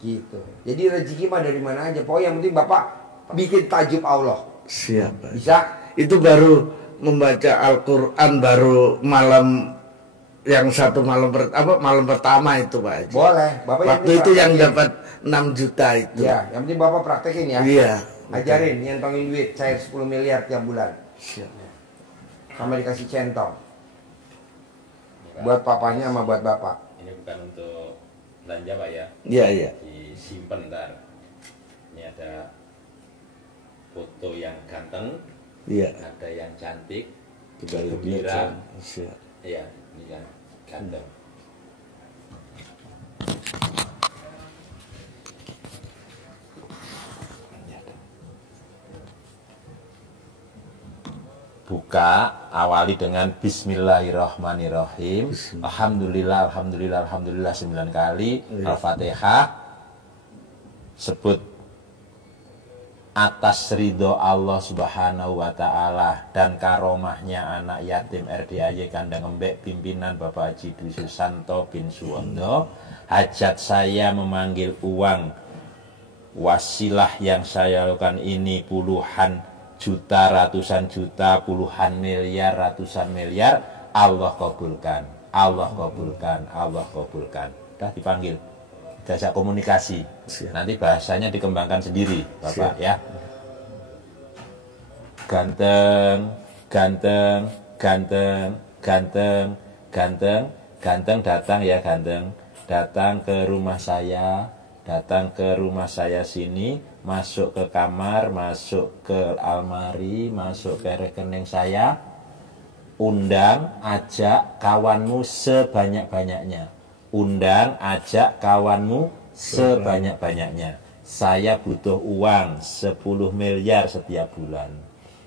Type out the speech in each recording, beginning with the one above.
Gitu. Jadi rezeki mah dari mana aja. Pokoknya yang penting Bapak bikin tajub Allah. Siap. Bisa? Itu baru membaca Al-Quran baru malam yang satu malam malam pertama itu Pak Haji. Boleh. Bapak waktu itu yang dapat 6 juta itu. Iya, yang penting Bapak praktekin ya. Iya. Ajarin nyentongin duit cair 10 miliar tiap bulan. Siap. Sama dikasih centong. Buat papanya sama buat bapak. Ini bukan untuk belanja Pak ya. Iya, iya. Disimpan ntar. Ini ada foto yang ganteng. Iya. Ada yang cantik. Gembira. Siap. Iya, ini yang ganteng. Buka, awali dengan Bismillahirrahmanirrahim. Alhamdulillah, Alhamdulillah, Alhamdulillah 9 kali. Al-Fatihah. Sebut atas ridho Allah Subhanahu wa Ta'ala dan karomahnya anak yatim RDAY Kandang Embek pimpinan Bapak Haji Dwi Susanto bin Suwondo. Hajat saya memanggil uang wasilah yang saya lakukan ini puluhan juta, ratusan juta, puluhan miliar, ratusan miliar. Allah kabulkan, Allah kabulkan, Allah kabulkan. Udah dipanggil, diajak komunikasi. Siap. Nanti bahasanya dikembangkan sendiri Bapak. Siap. Ya. Ganteng, ganteng, ganteng, ganteng, ganteng, ganteng datang ya ganteng. Datang ke rumah saya, datang ke rumah saya sini, masuk ke kamar, masuk ke almari, masuk ke rekening saya, undang, ajak kawanmu sebanyak-banyaknya. Undang, ajak kawanmu sebanyak-banyaknya. Saya butuh uang 10 miliar setiap bulan.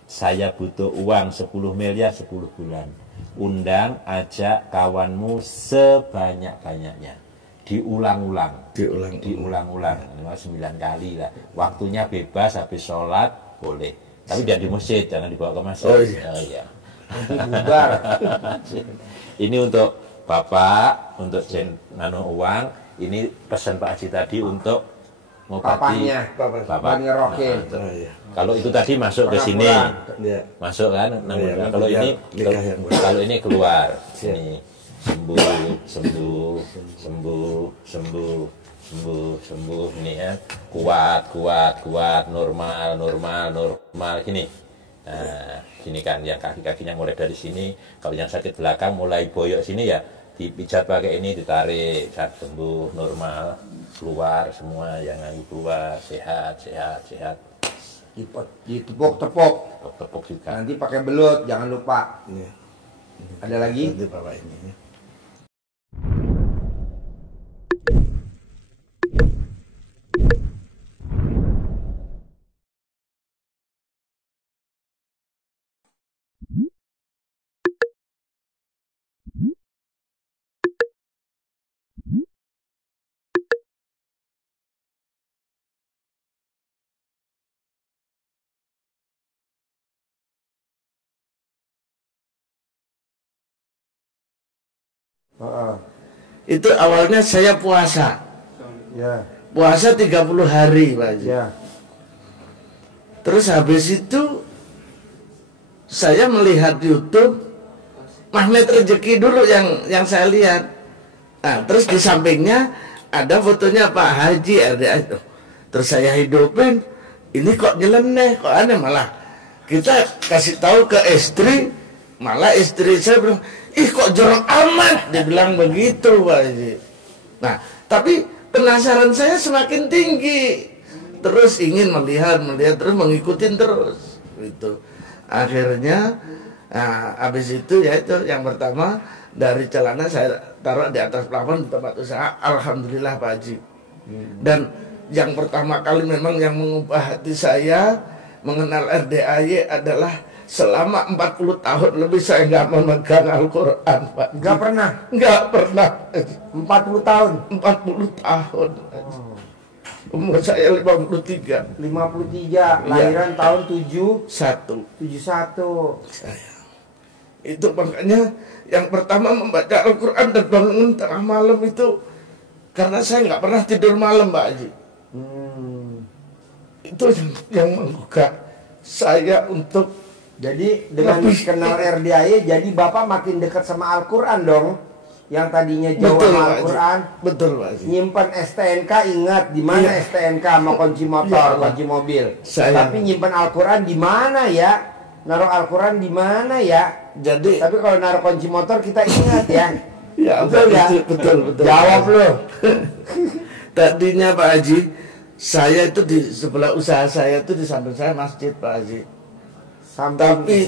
Saya butuh uang 10 miliar 10 bulan. Undang, ajak kawanmu sebanyak-banyaknya. Diulang-ulang, diulang-ulang, 9 kali lah. Waktunya bebas, habis sholat boleh. Tapi tidak di masjid, jangan dibawa ke masjid. Oh iya. Oh, iya. Bubar. Ini untuk Bapak, untuk nano uang. Ini pesan Pak Haji tadi untuk ngobati Bapaknya Rokin. Oh, iya. Kalau itu tadi masuk ke sini, Iya. masuk kan? Iya, Kalau ini, kalau ini keluar, Siap. ini sembuh, sembuh, sembuh, sembuh, sembuh, sembuh. Ini ya, kuat, kuat, kuat, normal, normal, normal. Gini, nah, gini kan, yang kaki-kakinya mulai dari sini. Kalau yang sakit belakang mulai boyok sini ya, dipijat pakai ini, ditarik, saat sembuh, normal, keluar semua, jangan keluar, sehat, sehat, sehat. Ditepuk-tepuk. Tepuk juga. Nanti pakai belut, jangan lupa. Iya. Ada lagi? Nanti Bapak ini. Itu awalnya saya puasa. Ya. Puasa 30 hari Pak Haji. Ya. Terus habis itu saya melihat YouTube Magnet Rezeki dulu yang saya lihat. Nah, terus di sampingnya ada fotonya Pak Haji RDA itu. Terus saya hidupin, ini kok nyeleneh, kok aneh, malah kita kasih tahu ke istri, malah istri saya bilang, ih kok jorok amat, dia bilang begitu Pak Haji. Nah, tapi penasaran saya semakin tinggi, terus ingin melihat terus mengikutin terus gitu. Akhirnya nah, habis itu ya itu yang pertama, dari celana saya taruh di atas plafon di tempat usaha. Alhamdulillah Pak Haji. Dan yang pertama kali memang yang mengubah hati saya mengenal RDAY adalah selama 40 tahun lebih saya nggak memegang Al-Quran, Pak. Nggak pernah. Nggak pernah. 40 tahun. 40 tahun. Umur saya 53. 53, lahiran tahun 71. Saya. Itu makanya yang pertama membaca Al-Quran dan bangun tengah malam itu karena saya nggak pernah tidur malam, Pak Haji. Itu yang menggugah saya untuk jadi dengan kenal RDAI, jadi Bapak makin dekat sama Al-Quran dong. Yang tadinya jauh betul, sama Al-Quran. Betul, Pak Haji. Nyimpan STNK, ingat di mana STNK sama kunci motor, kunci mobil. Tapi nyimpan Al-Quran di mana ya? Naruh Al-Quran di mana ya? Jadi tapi kalau naruh kunci motor kita ingat ya. Ya, betul ya? Betul. Jawab lo. Tadinya Pak Haji, saya itu di sebelah usaha saya itu di samping saya masjid, Pak Haji.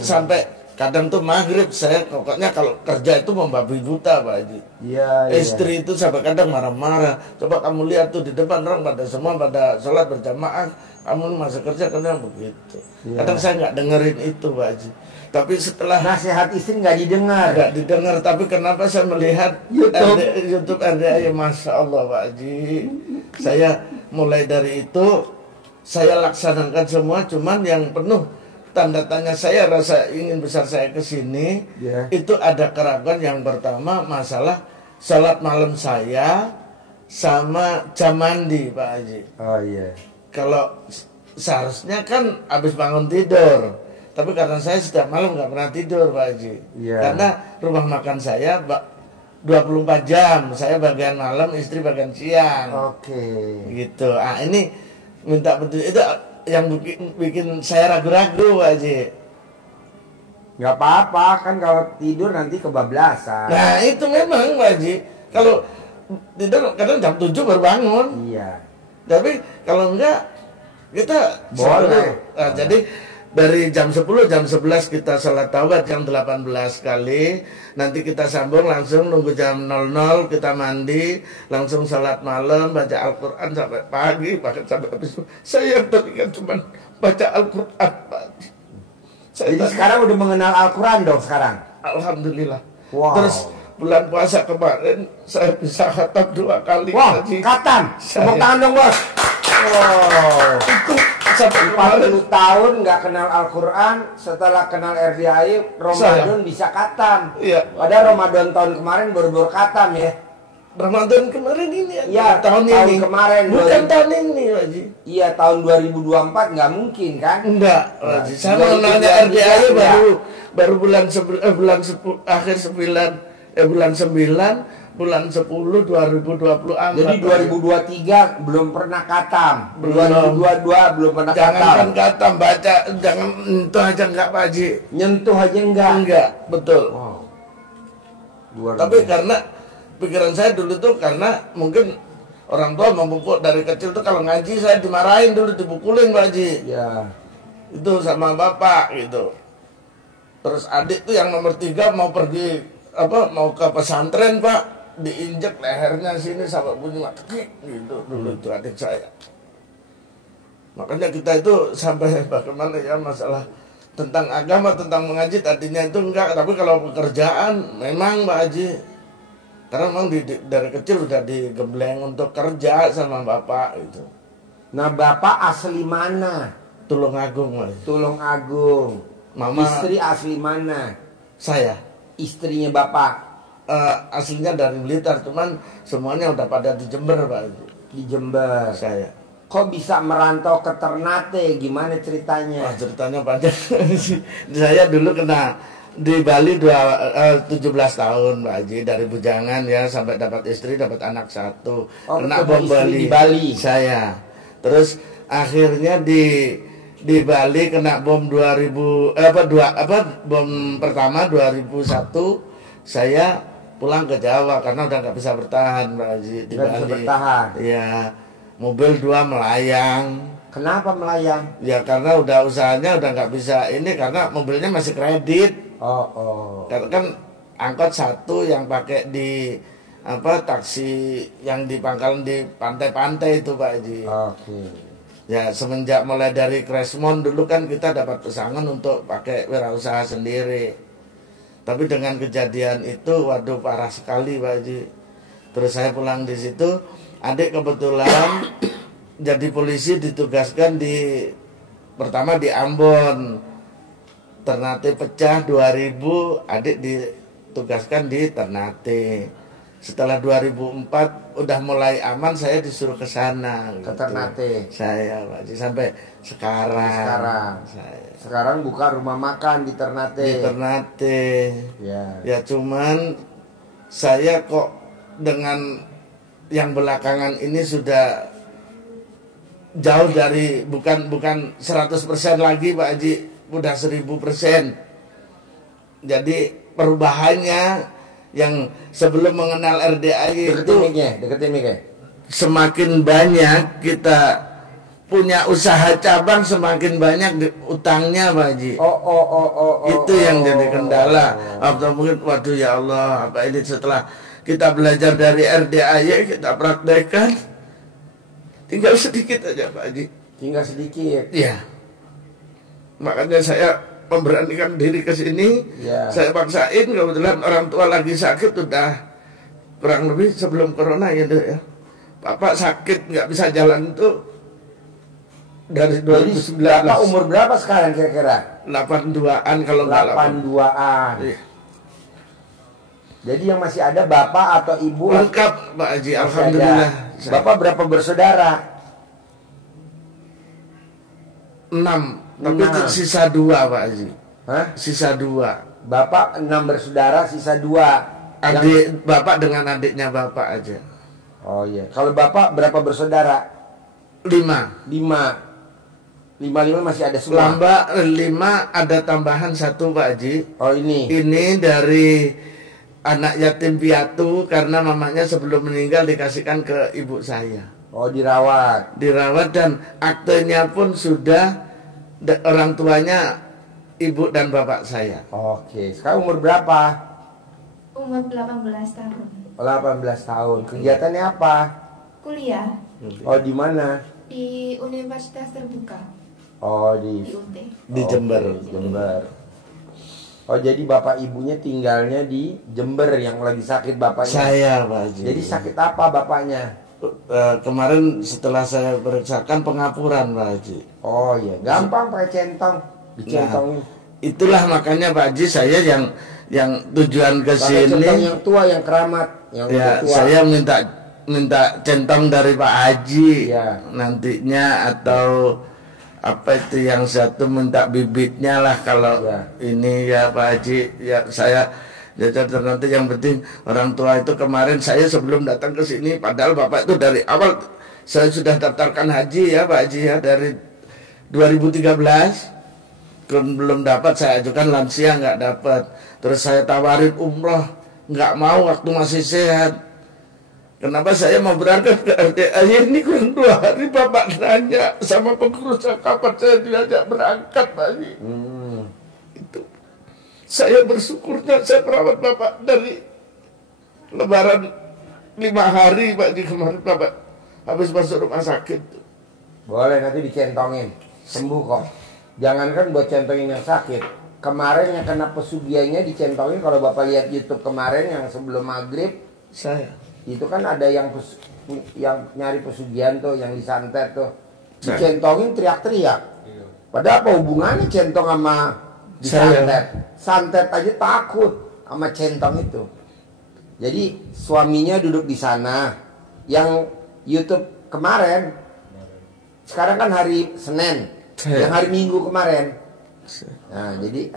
Sampai kadang tuh maghrib saya pokoknya kalau kerja itu membabi buta, Pak Haji. Iya. Istri itu sampai kadang marah-marah. Coba kamu lihat tuh di depan orang pada semua pada sholat berjamaah, kamu masih kerja kadang begitu. Ya. Kadang saya nggak dengerin itu, Pak Haji. Tapi setelah nasihat istri nggak didengar. Nggak didengar. Tapi kenapa saya melihat YouTube RDAI, Masya Allah, Pak Haji. Saya mulai dari itu saya laksanakan semua. Cuman yang penuh tanda tanya saya rasa ingin besar saya ke sini itu ada keraguan. Yang pertama masalah salat malam saya sama jam mandi, Pak Haji. Oh iya. Kalau seharusnya kan habis bangun tidur, tapi karena saya setiap malam nggak pernah tidur, Pak Haji. Karena rumah makan saya 24 jam, saya bagian malam, istri bagian siang. Oke. Gitu. Ah ini minta petunjuk itu yang bikin saya ragu-ragu, Pak Haji. Nggak apa-apa, kan kalau tidur nanti kebablasan. Nah itu memang, Pak Haji. Kalau tidur kadang jam 7 baru bangun. Iya. Tapi kalau enggak kita boleh. Nah, jadi dari jam 10, jam 11 kita sholat taubat yang 18 kali. Nanti kita sambung langsung nunggu jam 00 kita mandi, langsung sholat malam, baca Al-Quran sampai pagi, bahkan sampai habis. Saya teringat cuma baca Al-Quran, Pak. Jadi sekarang udah mengenal Al-Quran dong sekarang? Alhamdulillah. Wow. Terus bulan puasa kemarin saya bisa khatam 2 kali. Wah, khatam. Tepuk tangan dong, Bos. Wow. Itu sampai 40 tahun nggak kenal Al-Quran, setelah kenal RDAI, Ramadan bisa khatam. Iya. Padahal Ramadan tahun kemarin baru-baru khatam ya. Ramadan kemarin ini ya, tahun ini kemarin bukan tahun ini, Haji. Iya, tahun 2024 nggak mungkin kan? Enggak, Haji. Saya mengenalnya RDAI baru bulan 10 akhir 9 bulan 9 bulan 10 2020 amat. Jadi 2023 belum pernah khatam. 2022 belum pernah khatam. Jangan khatam, baca jangan itu aja enggak, Pak Haji. Nyentuh aja enggak. Enggak, betul. Wow. Tapi karena pikiran saya dulu tuh karena mungkin orang tua memupuk dari kecil tuh kalau ngaji saya dimarahin dulu, dipukulin, Pak Haji. Ya. Itu sama bapak gitu. Terus adik tuh yang nomor 3 mau pergi mau ke pesantren, Pak, diinjek lehernya sini sampai bunyi mati gitu dulu itu adik saya. Makanya kita itu sampai bagaimana ya masalah tentang agama, tentang mengaji tadinya itu enggak, tapi kalau pekerjaan memang, Pak Haji. Karena memang dari kecil udah digembleng untuk kerja sama bapak itu. Nah, bapak asli mana? Tulungagung, Mas. Tulungagung. Mama. Istri asli mana? Saya. Istrinya bapak? Aslinya dari Blitar, cuman semuanya udah pada di Jember, Pak. Di Jember. Saya. Kok bisa merantau ke Ternate? Gimana ceritanya? Ceritanya panjang. Saya dulu kena di Bali 17 tahun, Pak Haji, dari bujangan ya sampai dapat istri, dapat anak 1. Kena bom Bali. Di Bali. Saya. Terus akhirnya di Bali kena bom bom pertama 2001. Saya pulang ke Jawa karena udah nggak bisa bertahan, Pak Haji, di Bali. Bisa bertahan. Iya. Mobil 2 melayang. Kenapa melayang? Ya karena udah usahanya udah nggak bisa ini karena mobilnya masih kredit. Karena kan angkot 1 yang pakai di taksi yang di pangkalan di pantai-pantai itu, Pak Haji. Oke. Ya semenjak mulai dari Krismon dulu kan kita dapat pesangon untuk pakai wirausaha sendiri. Tapi dengan kejadian itu, waduh parah sekali Pak Haji. Terus saya pulang di situ, adik kebetulan jadi polisi ditugaskan pertama di Ambon. Ternate pecah 2000, adik ditugaskan di Ternate. Setelah 2004 udah mulai aman, saya disuruh ke sana. Ke Ternate. Saya Pak Haji sampai sekarang. Sekarang buka rumah makan di Ternate. Di Ternate. Ya. Ya cuman saya kok dengan yang belakangan ini sudah jauh dari bukan 100% lagi Pak Haji, udah 1000%. Jadi perubahannya yang sebelum mengenal RDAY itu deketin miknya. Semakin banyak kita punya usaha cabang, semakin banyak utangnya Pak Haji. Itu yang jadi kendala. Atau mungkin waduh ya Allah, apa ini setelah kita belajar dari RDAY, kita praktekkan, tinggal sedikit aja Pak Haji. Tinggal sedikit. Iya. Makanya saya memberanikan diri ke sini. Ya. Saya paksain, kebetulan orang tua lagi sakit udah kurang lebih sebelum corona ya Dok ya. Bapak sakit nggak bisa jalan tuh dari 2019. Bapak umur berapa sekarang kira-kira? 82-an kalau nggak 82-an. Iya. Jadi yang masih ada bapak atau ibu? Lengkap Pak Haji, alhamdulillah. Bapak berapa bersaudara? 6, tapi 6. sisa 2 Pak Haji. Hah? Sisa 2. Bapak 6 bersaudara, sisa 2. Adik bapak dengan adiknya bapak aja. Oh iya. Kalau bapak berapa bersaudara? 5. 5 masih ada semua. Lamba 5 ada tambahan 1 Pak Haji. Oh ini. Ini dari anak yatim piatu karena mamanya sebelum meninggal dikasihkan ke ibu saya. Oh dirawat. Dirawat dan aktenya pun sudah orang tuanya ibu dan bapak saya. Oke. Sekarang umur berapa? Umur 18 tahun. 18 tahun. Kegiatannya apa? Kuliah Oh di mana? di Universitas Terbuka Oh di di UT. Di Jember. Jember. Oh jadi bapak ibunya tinggalnya di Jember yang lagi sakit bapaknya. Saya Pak Haji. Jadi sakit apa bapaknya? Kemarin setelah saya periksakan pengapuran Pak Haji. Oh iya, gampang pakai centong, dicentongin. Itulah makanya Pak Haji saya yang tujuan ke Pakai centong sini. yang tua, yang keramat, yang udah Ya, tua. saya minta centong dari Pak Haji Ya. nantinya, atau apa itu yang satu minta bibitnya lah kalau Ya. ini ya Pak Haji. Ya saya jadi nanti yang penting orang tua itu kemarin saya sebelum datang ke sini, padahal Bapak itu dari awal saya sudah daftarkan haji ya Pak Haji ya dari 2013. Belum dapat, saya ajukan lansia nggak dapat. Terus saya tawarin umroh, nggak mau waktu masih sehat. Kenapa saya mau berangkat ke RDAY ini kurang 2 hari Bapak nanya sama pengurus kapan saya diajak berangkat Pak Haji. Itu saya bersyukurnya saya merawat Bapak dari Lebaran 5 hari Pak Haji kemarin Bapak habis masuk rumah sakit. Boleh nanti dicentongin, sembuh kok. Jangankan buat centongin yang sakit. Kemarin yang kena pesugihannya dicentongin. Kalau Bapak lihat YouTube kemarin yang sebelum maghrib, Saya itu kan ada yang nyari pesugihan tuh, yang disantet tuh, dicentongin teriak-teriak. Padahal apa hubungannya centong sama disantet? Santet aja takut sama centong itu. Jadi suaminya duduk di sana. Yang YouTube kemarin, sekarang kan hari Senin, yang hari Minggu kemarin. Nah jadi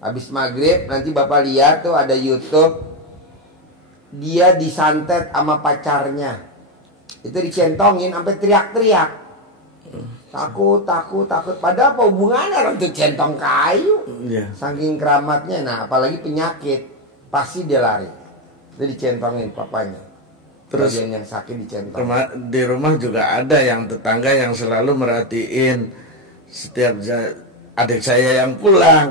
habis maghrib nanti Bapak lihat tuh ada YouTube, dia disantet sama pacarnya. Itu dicentongin sampai teriak-teriak. Takut. Padahal apa hubungannya orang itu centong kayu. Iya. Saking keramatnya. Nah apalagi penyakit, pasti dia lari. Itu dicentongin papanya. Terus bagian yang sakit dicentong. di rumah juga ada yang tetangga yang selalu merhatiin setiap adik saya yang pulang,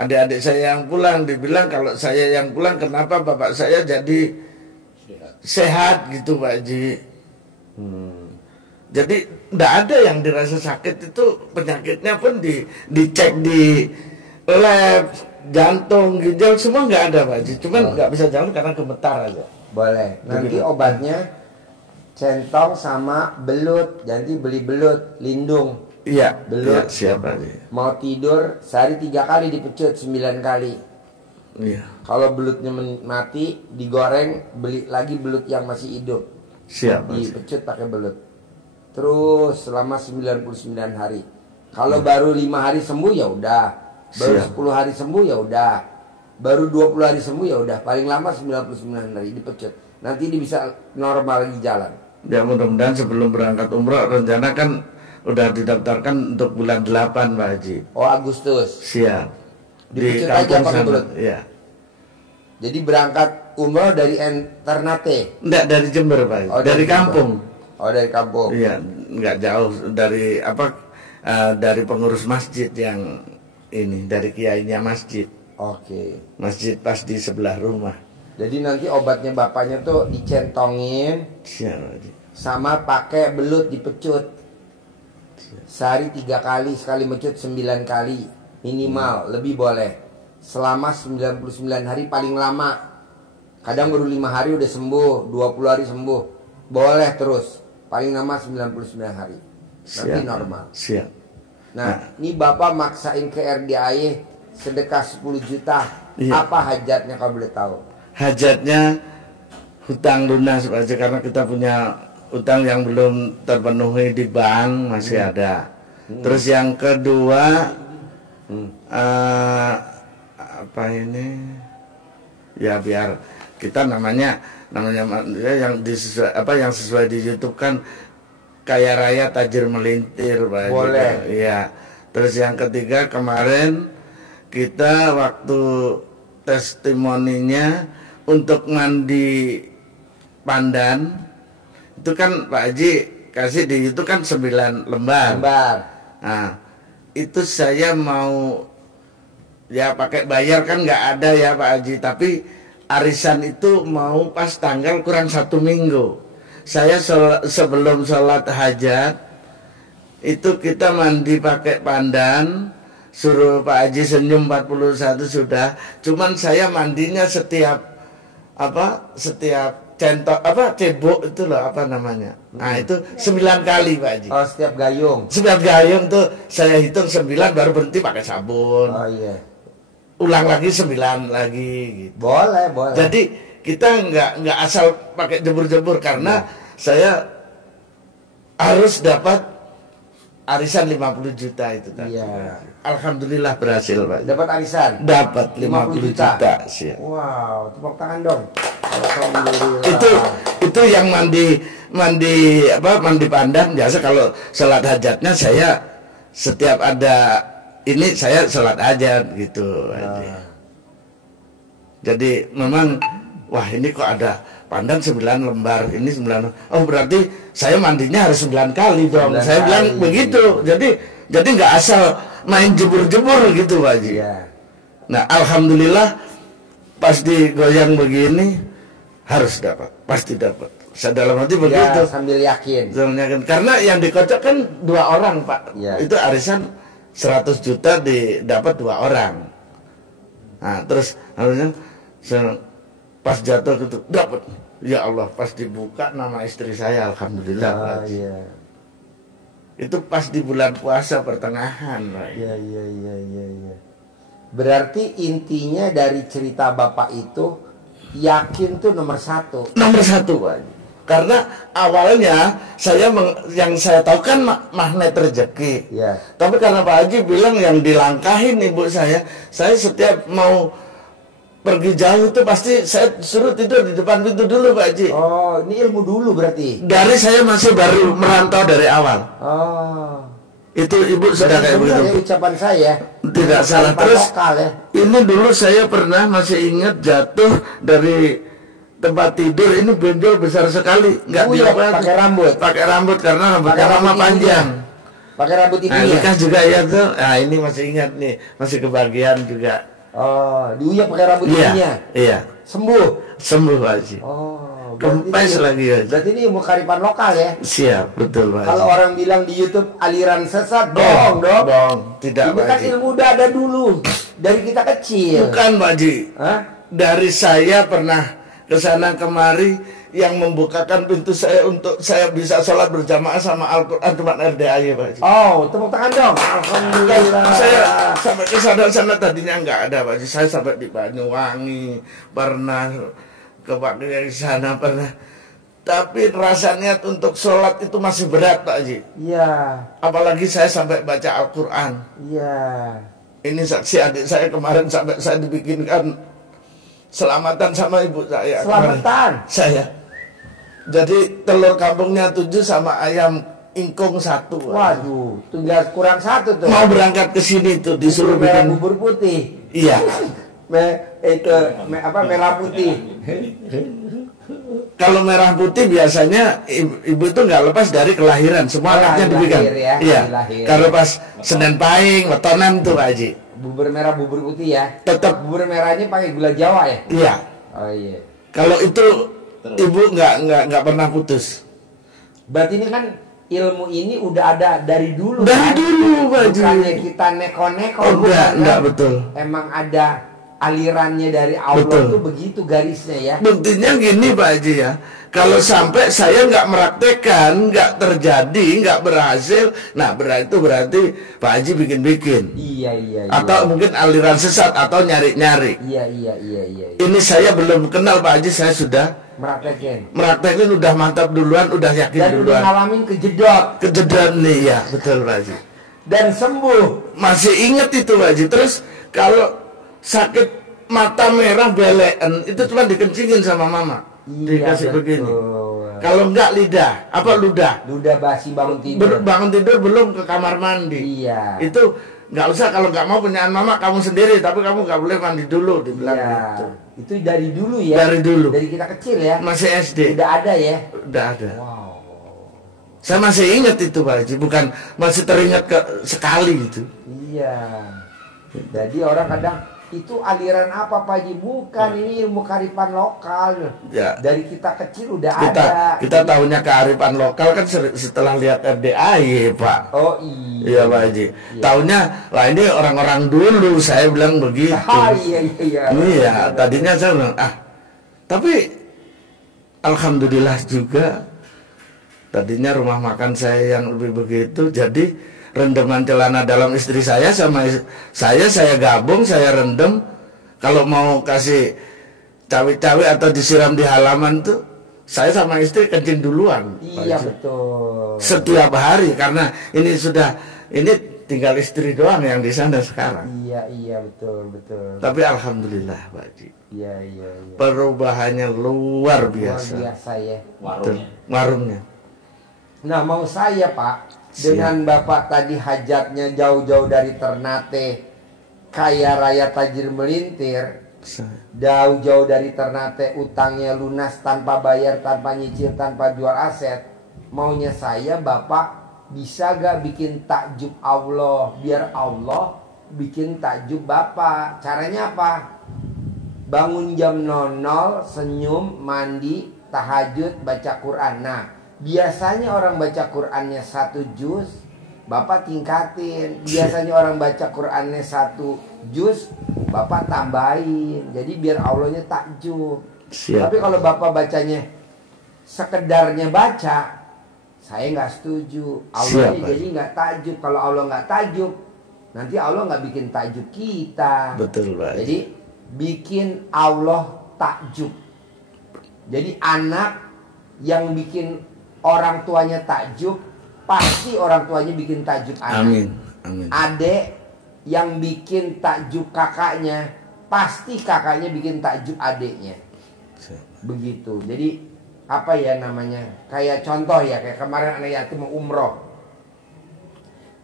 adik-adik saya yang pulang, dibilang kalau saya yang pulang kenapa bapak saya jadi sehat gitu Pak Haji. Jadi tidak ada yang dirasa sakit itu, penyakitnya pun dicek di lab, jantung, ginjal semua nggak ada Pak Haji. Cuman nggak bisa jalan karena gemetar aja. Boleh. Nanti obatnya centong sama belut. Nanti beli belut, lindung. Iya. Belut. Iya, siapa Haji? Mau tidur sehari 3 kali dipecut 9 kali. Iya. Kalau belutnya mati digoreng, beli lagi belut yang masih hidup. Siap Haji. Dipecut pakai belut. Terus selama 99 hari. Kalau baru 5 hari sembuh ya udah. Baru Siap. 10 hari sembuh ya udah. Baru 20 hari sembuh ya udah. Paling lama 99 hari dipecut. Nanti dia bisa normal lagi jalan. Ya mudah-mudahan sebelum berangkat umroh rencana kan udah didaftarkan untuk bulan 8 Pak Haji. Oh, Agustus. Siap. Di Dipecut aja kampung pakai sana. belut. Iya. Jadi berangkat umroh dari Ternate. Enggak dari Jember Pak Haji. Oh, dari Jember. kampung. Oh, dari kampung. Iya, nggak jauh dari dari pengurus masjid yang ini, dari kiainya masjid. Oke. Masjid pas di sebelah rumah. Jadi nanti obatnya bapaknya tuh dicentongin Siap Haji. sama pakai belut dipecut. Sehari 3 kali, sekali mecut 9 kali minimal, lebih boleh. Selama 99 hari paling lama. Kadang baru 5 hari udah sembuh, 20 hari sembuh. Boleh terus. Paling lama 99 hari. Nanti Siap. normal. Siap. Nah, ini Bapak maksain ke RDAY sedekah 10 juta. Iya. Apa hajatnya kalau boleh tahu? Hajatnya hutang lunas Pak Haji, karena kita punya utang yang belum terpenuhi di bank masih ada. Terus yang kedua apa ini? Ya biar kita namanya yang yang sesuai di YouTube kan kaya raya tajir melintir Pak Haji. Boleh. Iya. Terus yang ketiga kemarin kita waktu testimoninya untuk mandi pandan itu kan Pak Haji kasih di itu kan 9 lembar. Nah, itu saya mau ya pakai bayar kan nggak ada ya Pak Haji, tapi arisan itu mau pas tanggal kurang 1 minggu. Saya sebelum sholat hajat itu kita mandi pakai pandan, suruh Pak Haji senyum 41 sudah. Cuman saya mandinya setiap cebok itu loh apa namanya. Nah itu 9 kali Pak Haji. Oh, setiap gayung. Setiap gayung tuh saya hitung 9 baru berhenti pakai sabun. Oh iya. Ulang lagi 9 lagi gitu. Boleh, boleh. Jadi kita nggak asal pakai jebur-jebur karena saya harus dapat arisan 50 juta itu tadi. Iya. Alhamdulillah berhasil Pak. Dapat arisan. Dapat 50 juta. Siap. Wow, tepuk tangan dong. Alhamdulillah. Itu yang mandi pandan biasa kalau sholat hajatnya saya setiap ada ini saya sholat hajat gitu. Jadi memang wah ini kok ada pandan 9 lembar, ini 9. Oh berarti saya mandinya harus 9 kali dong. 9 Saya bilang kali. begitu. Jadi nggak asal main jebur-jebur gitu Pak Haji. Iya. Nah alhamdulillah pas digoyang begini harus dapat, pasti dapat. Saya dalam hati begitu. Ya, sambil yakin. Karena yang dikocok kan 2 orang Pak. Ya. Itu arisan 100 juta dapat 2 orang. Nah terus harusnya pas jatuh gitu dapat. Ya Allah pas dibuka nama istri saya alhamdulillah. Ah, iya. Itu pas di bulan puasa pertengahan Pak. Iya. Berarti intinya dari cerita Bapak itu yakin tuh nomor 1. Nomor 1 Pak. Karena awalnya yang saya tahu kan magnet rezeki. Iya. Tapi karena Pak Haji bilang yang dilangkahin ibu saya setiap mau pergi jauh tuh pasti saya suruh tidur di depan pintu dulu Pak Haji. Oh, ini ilmu dulu berarti. Dari saya masih baru merantau dari awal. Oh. Itu ibu sudah kayak benar begitu. ya ucapan saya. Tidak salah. Tanpa Terus lokal ya. ini dulu saya pernah masih ingat jatuh dari tempat tidur, ini benjol besar sekali, nggak Iya, diapa pakai rambut. pakai rambut karena rambutnya Pakai mama rambut panjang. Pakai rambut Nah, ibunya. nikah juga ya tuh. Nah, ini masih ingat nih, masih kebagian juga. Oh, diuyak pakai rambut Iya, ibunya. iya. Sembuh. Sembuh Pak Haji. Oh, Kempes lagi ya. Berarti ini ilmu kearifan lokal ya. Siap, betul Pak Haji. Kalau orang bilang di YouTube aliran sesat, dong. Tidak Ini Pak kan Haji. ilmu udah ada dulu dari kita kecil. Bukan Pak Haji. Hah? Dari saya pernah ke sana kemari, yang membukakan pintu saya untuk saya bisa sholat berjamaah sama Al-Quran cuma RDAY Pak Haji. Oh, tepuk tangan dong. Alhamdulillah. Saya sampai ke sana tadinya nggak ada Pak Haji. Saya sampai di Banyuwangi, pernah ke Pak Kiai sana pernah. Tapi rasanya untuk sholat itu masih berat Pak Haji. Iya. Apalagi saya sampai baca Al-Quran. Iya. Ini saksi adik saya kemarin sampai saya dibikinkan selamatan sama ibu saya. Selamatan. Saya. Jadi telur kampungnya 7 sama ayam ingkung 1. Waduh, tinggal kurang 1 tuh. Mau berangkat ke sini tuh disuruh merah bikin. bubur putih. Iya. Merah putih. Kalau merah putih biasanya ibu itu nggak lepas dari kelahiran. Semua anaknya dibikin. Ya, iya. lahir. Kalau pas Senin Pahing, wetonan tuh Pak Haji. Bubur merah bubur putih ya. Tetap. Bubur merahnya pakai gula Jawa ya. Iya. Oh iya. Kalau itu ibu nggak pernah putus. Berarti ini kan ilmu ini udah ada dari dulu. Dari kan? dulu Pak Haji. Bukannya kita neko-neko. Enggak betul. Emang ada alirannya dari Allah. Betul. Tuh begitu garisnya ya. Buktinya gini Pak Haji ya. Kalau sampai saya nggak meraktekkan, nggak terjadi, nggak berhasil, nah itu berarti Pak Haji bikin-bikin. Iya. Atau mungkin aliran sesat atau nyari-nyari. Iya. Ini saya belum kenal Pak Haji, saya sudah Meraktekin udah mantap duluan, udah yakin dan duluan. udah ngalamin kejedot. Kejedot nih ya, betul Pak Haji. Dan sembuh. Masih inget itu Pak Haji. Terus kalau sakit mata merah belean itu cuma dikencingin sama mama. Iya, Dikasih betul. begini. Kalau enggak lidah, ludah. Ludah basi bangun tidur. Bangun tidur belum ke kamar mandi. Iya. Itu nggak usah, kalau nggak mau punyaan mama kamu sendiri, tapi kamu nggak boleh mandi dulu, dibilang Iya. gitu. Itu dari dulu ya. Dari dulu. Dari kita kecil ya. Masih SD. Udah ada ya. Udah ada. Wow. Saya masih ingat itu Pak Haji, bukan masih teringat sekali gitu. Iya. Jadi orang kadang itu aliran apa Pak Haji? Bukan, ini ilmu kearifan lokal. Ya. Dari kita kecil udah ada. Kita tahunya kearifan lokal kan setelah lihat RDAY Pak. Oh iya. Iya Pak Haji. Tahunya lah ini orang-orang dulu, saya bilang begitu. Ah, iya. Iya, tadinya saya bilang tapi alhamdulillah juga tadinya rumah makan saya yang lebih begitu, jadi rendeman celana dalam istri saya sama saya gabung, saya rendem. Kalau mau kasih cawe-cawe atau disiram di halaman tuh, saya sama istri kencing duluan. Iya betul. Setiap hari, karena ini tinggal istri doang yang di sana sekarang. Iya betul. Tapi alhamdulillah Pak Haji. Iya. Perubahannya luar biasa. Luar biasa ya. Warungnya. Nah mau saya Pak, dengan Bapak tadi hajatnya jauh-jauh dari Ternate, kaya raya tajir melintir, jauh-jauh dari Ternate, utangnya lunas tanpa bayar, tanpa nyicil, tanpa jual aset. Maunya saya Bapak bisa gak bikin takjub Allah, biar Allah bikin takjub Bapak. Caranya apa? Bangun jam 00, senyum, mandi, tahajud, baca Quran. Nah biasanya orang baca Qurannya 1 juz, Bapak tingkatin. Biasanya orang baca Qurannya 1 juz, Bapak tambahin. Jadi biar Allahnya takjub. Tapi kalau Bapak bacanya sekedarnya baca, saya nggak setuju. Allah jadi nggak takjub. Kalau Allah nggak takjub, nanti Allah nggak bikin takjub kita. Betul Pak. Jadi bikin Allah takjub. Jadi anak yang bikin orang tuanya takjub, pasti orang tuanya bikin takjub anak. Amin. Adek yang bikin takjub kakaknya, pasti kakaknya bikin takjub adeknya. Begitu. Jadi apa ya namanya? Kayak contoh ya, kayak kemarin anak yatim mau umroh.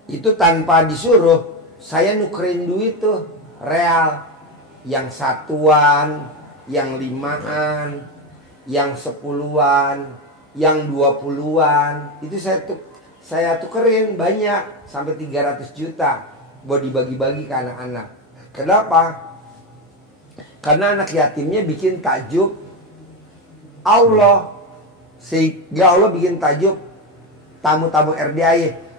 Itu tanpa disuruh, saya nukerin duit tuh real, yang satuan, yang 5-an, yang 10-an, yang 20-an. Itu saya tukerin banyak, sampai 300 juta buat dibagi-bagi ke anak-anak. Kenapa? Karena anak yatimnya bikin takjub Allah. Sehingga Allah bikin tajuk tamu-tamu RDAY.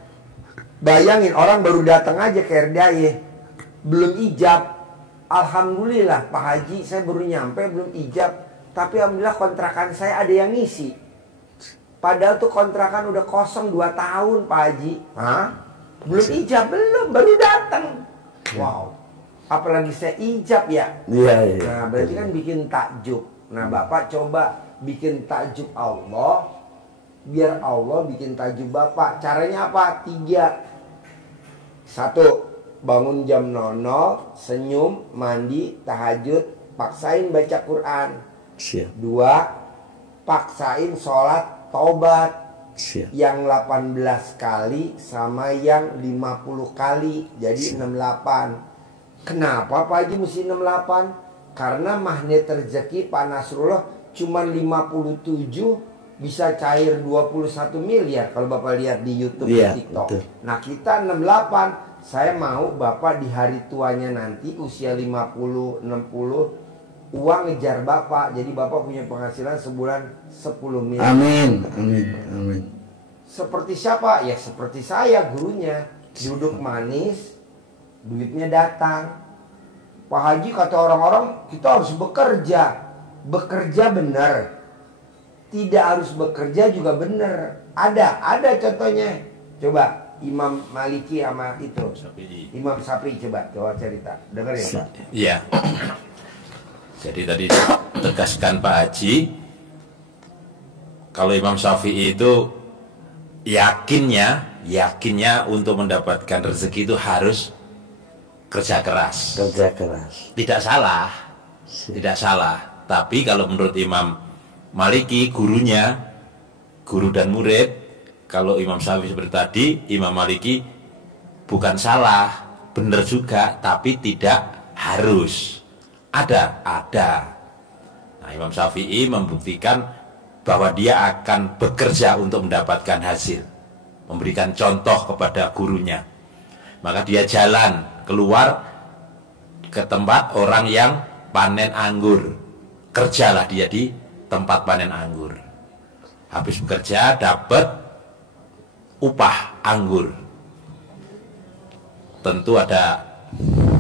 Bayangin orang baru datang aja ke RDAY, belum ijab. Alhamdulillah Pak Haji, saya baru nyampe belum ijab, tapi alhamdulillah kontrakan saya ada yang ngisi. Padahal tuh kontrakan udah kosong 2 tahun Pak Haji. Hah? Belum ijab, belum, baru datang. Wow. Apalagi saya ijab ya. Iya. Nah, berarti kan bikin takjub. Nah, Bapak coba bikin takjub Allah, biar Allah bikin takjub Bapak. Caranya apa? 3. 1, bangun jam 00, senyum, mandi, tahajud, paksain baca Quran. Siap. 2, paksain sholat taubat. Siap. Yang 18 kali sama yang 50 kali, jadi 68. Kenapa Pak Haji mesti 68? Karena magnet rezeki Pak Nasrullah cuma 57 bisa cair 21 miliar kalau Bapak lihat di YouTube, iya, di TikTok. betul. Nah, kita 68. Saya mau Bapak di hari tuanya nanti usia 50, 60 uang ngejar Bapak. Jadi Bapak punya penghasilan sebulan 10 miliar. Amin, amin, amin. Seperti siapa? Ya seperti saya, gurunya. Duduk manis, duitnya datang. Pak Haji, kata orang-orang kita harus bekerja. Bekerja benar. Tidak harus bekerja juga benar. Ada contohnya. Coba Imam Maliki sama itu Imam Syafi'i, coba cerita. Dengar ya Pak. Iya. Jadi tadi tegaskan Pak Haji, kalau Imam Syafi'i itu yakinnya untuk mendapatkan rezeki itu harus kerja keras. Kerja keras. Tidak salah. Tidak salah. Tapi kalau menurut Imam Maliki, gurunya, guru dan murid, kalau Imam Syafi'i seperti tadi, Imam Maliki bukan salah, benar juga, tapi tidak harus. Ada. Nah, Imam Syafi'i membuktikan bahwa dia akan bekerja untuk mendapatkan hasil, memberikan contoh kepada gurunya. Maka dia jalan keluar ke tempat orang yang panen anggur. Kerjalah dia di tempat panen anggur. Habis bekerja dapat upah anggur. Tentu ada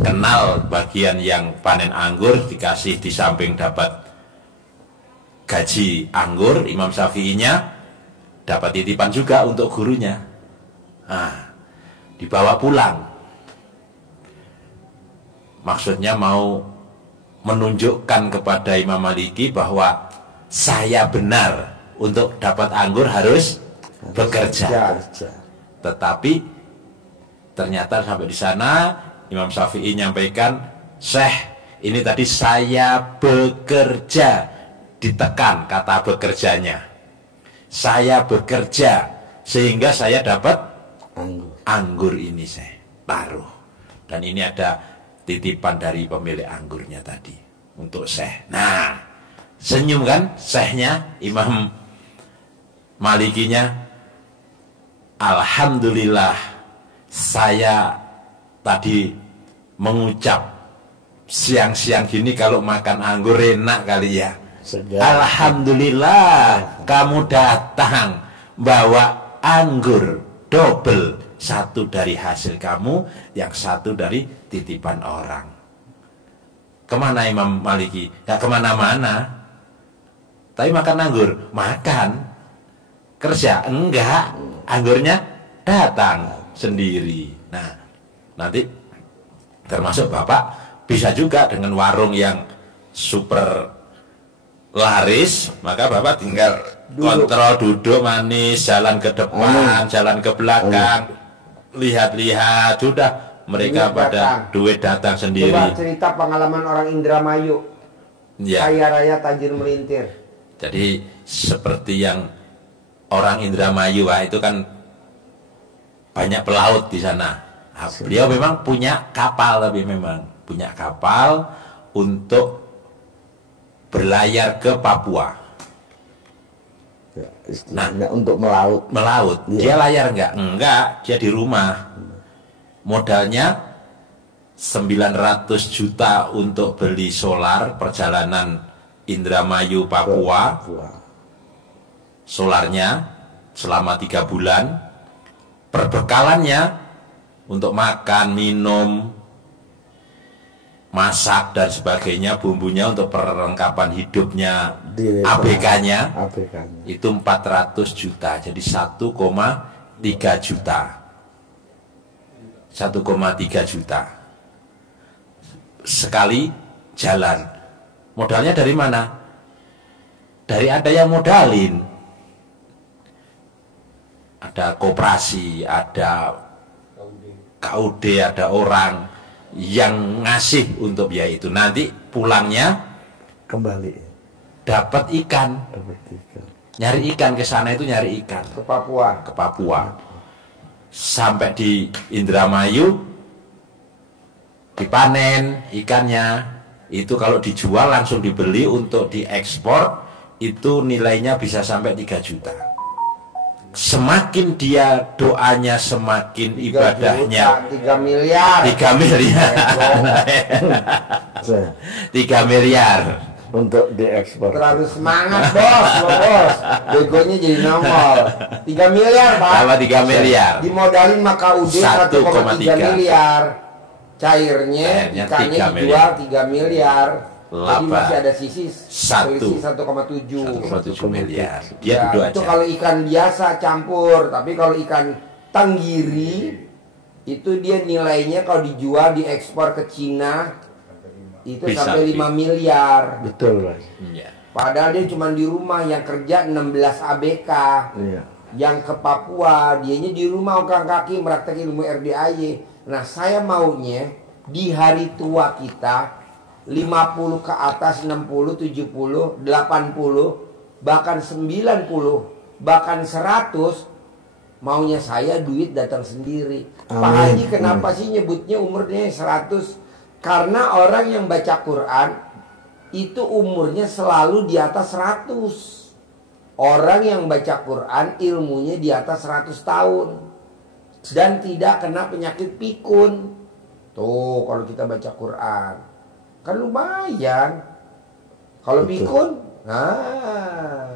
kenal bagian yang panen anggur, dikasih di samping dapat gaji anggur. Imam Syafi'inya dapat titipan juga untuk gurunya. Nah, dibawa pulang. Maksudnya mau menunjukkan kepada Imam Maliki bahwa saya benar, untuk dapat anggur harus bekerja. Tetapi ternyata sampai di sana Imam Syafi'i nyampaikan, Syekh, ini tadi saya bekerja, ditekan kata bekerjanya. Saya bekerja sehingga saya dapat anggur ini, saya taruh. Dan ini ada titipan dari pemilik anggurnya tadi untuk Syekh. Nah, senyum kan Syekhnya, Imam Malikinya. Alhamdulillah, saya tadi mengucap siang-siang gini kalau makan anggur enak kali ya. Alhamdulillah, kamu datang bawa anggur double, satu dari hasil kamu, yang satu dari titipan orang. Kemana Imam Maliki? Gak kemana-mana. Tapi makan anggur, makan. Kerja enggak, anggurnya datang sendiri. Nah, nanti termasuk Bapak bisa juga dengan warung yang super laris, maka Bapak tinggal kontrol, duduk manis, jalan ke depan, jalan ke belakang, lihat-lihat, sudah mereka Duit pada datang. duit datang sendiri. Coba cerita pengalaman orang Indramayu, Ya. kaya raya tajir melintir. Jadi seperti yang orang Indramayu, itu kan banyak pelaut di sana. Nah, beliau memang punya kapal, tapi memang punya kapal untuk berlayar ke Papua. Nah, untuk melaut. Melaut. Iya. Dia layar enggak? Enggak, dia di rumah. Modalnya 900 juta untuk beli solar, perjalanan Indramayu, Papua. Solarnya selama 3 bulan, perbekalannya untuk makan, minum, masak dan sebagainya, bumbunya untuk perlengkapan hidupnya, ABK-nya itu 400 juta, jadi 1,3 juta. 1,3 juta sekali jalan. Modalnya dari mana? Dari ada yang modalin. Ada koperasi, ada KUD, ada orang yang ngasih untuk biaya itu. Nanti pulangnya kembali dapat ikan. Nyari ikan ke sana itu nyari ikan. Ke Papua. Ke Papua. Sampai di Indramayu dipanen ikannya. Itu kalau dijual langsung dibeli untuk diekspor, itu nilainya bisa sampai 3 juta. Semakin dia doanya, semakin ibadahnya. 3 miliar. 3 miliar. 3 miliar untuk diekspor. Terlalu semangat bos, bos. Begonya jadi nongol. 3 miliar pak. Sama 3 miliar. Dimodalin maka UD 1,3 miliar. Cairnya ikannya dijual 3 miliar. Jadi masih ada selisih 1,7 miliar. Dia ya, itu kalau ikan biasa campur, tapi kalau ikan tenggiri itu dia nilainya kalau dijual diekspor ke Cina itu bisa sampai 5 miliar. Betul Mas. Ya. Padahal dia cuma di rumah, yang kerja 16 ABK. Ya. Yang ke Papua dianya di rumah angkat kaki meraktek ilmu RDAY. Nah saya maunya di hari tua kita 50 ke atas, 60, 70, 80, bahkan 90, bahkan 100, maunya saya duit datang sendiri. Amin. Pak Haji kenapa sih nyebutnya umurnya 100? Karena orang yang baca Quran itu umurnya selalu di atas 100. Orang yang baca Quran ilmunya di atas 100 tahun. Dan tidak kena penyakit pikun. Tuh kalau kita baca Quran kan lumayan. Kalau pikun, nah.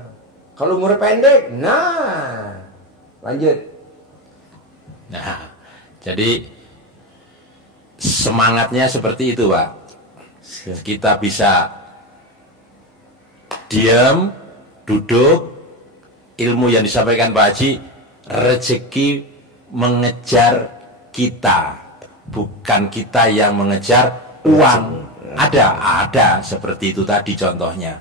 Kalau umur pendek, nah. Lanjut. Nah, jadi semangatnya seperti itu, Pak. Kita bisa diam, duduk, ilmu yang disampaikan Pak Haji, rezeki mengejar kita, bukan kita yang mengejar uang. Ada seperti itu tadi contohnya.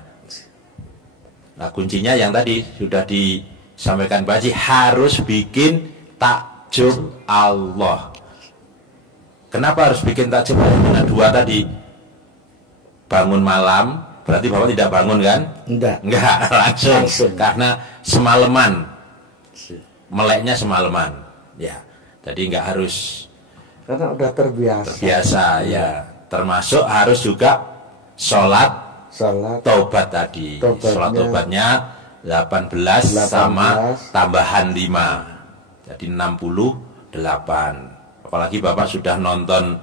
Nah kuncinya yang tadi sudah disampaikan Pak Haji, harus bikin takjub Allah. Kenapa harus bikin takjub Allah? Karena 2 tadi, bangun malam, berarti Bapak tidak bangun kan? Enggak, langsung. Karena semalaman, meleknya semalaman. Ya, jadi enggak harus. Karena udah terbiasa. Ya. Termasuk harus juga sholat taubat tadi. Sholat taubatnya 18 sama tambahan 5. Jadi 68. Apalagi Bapak sudah nonton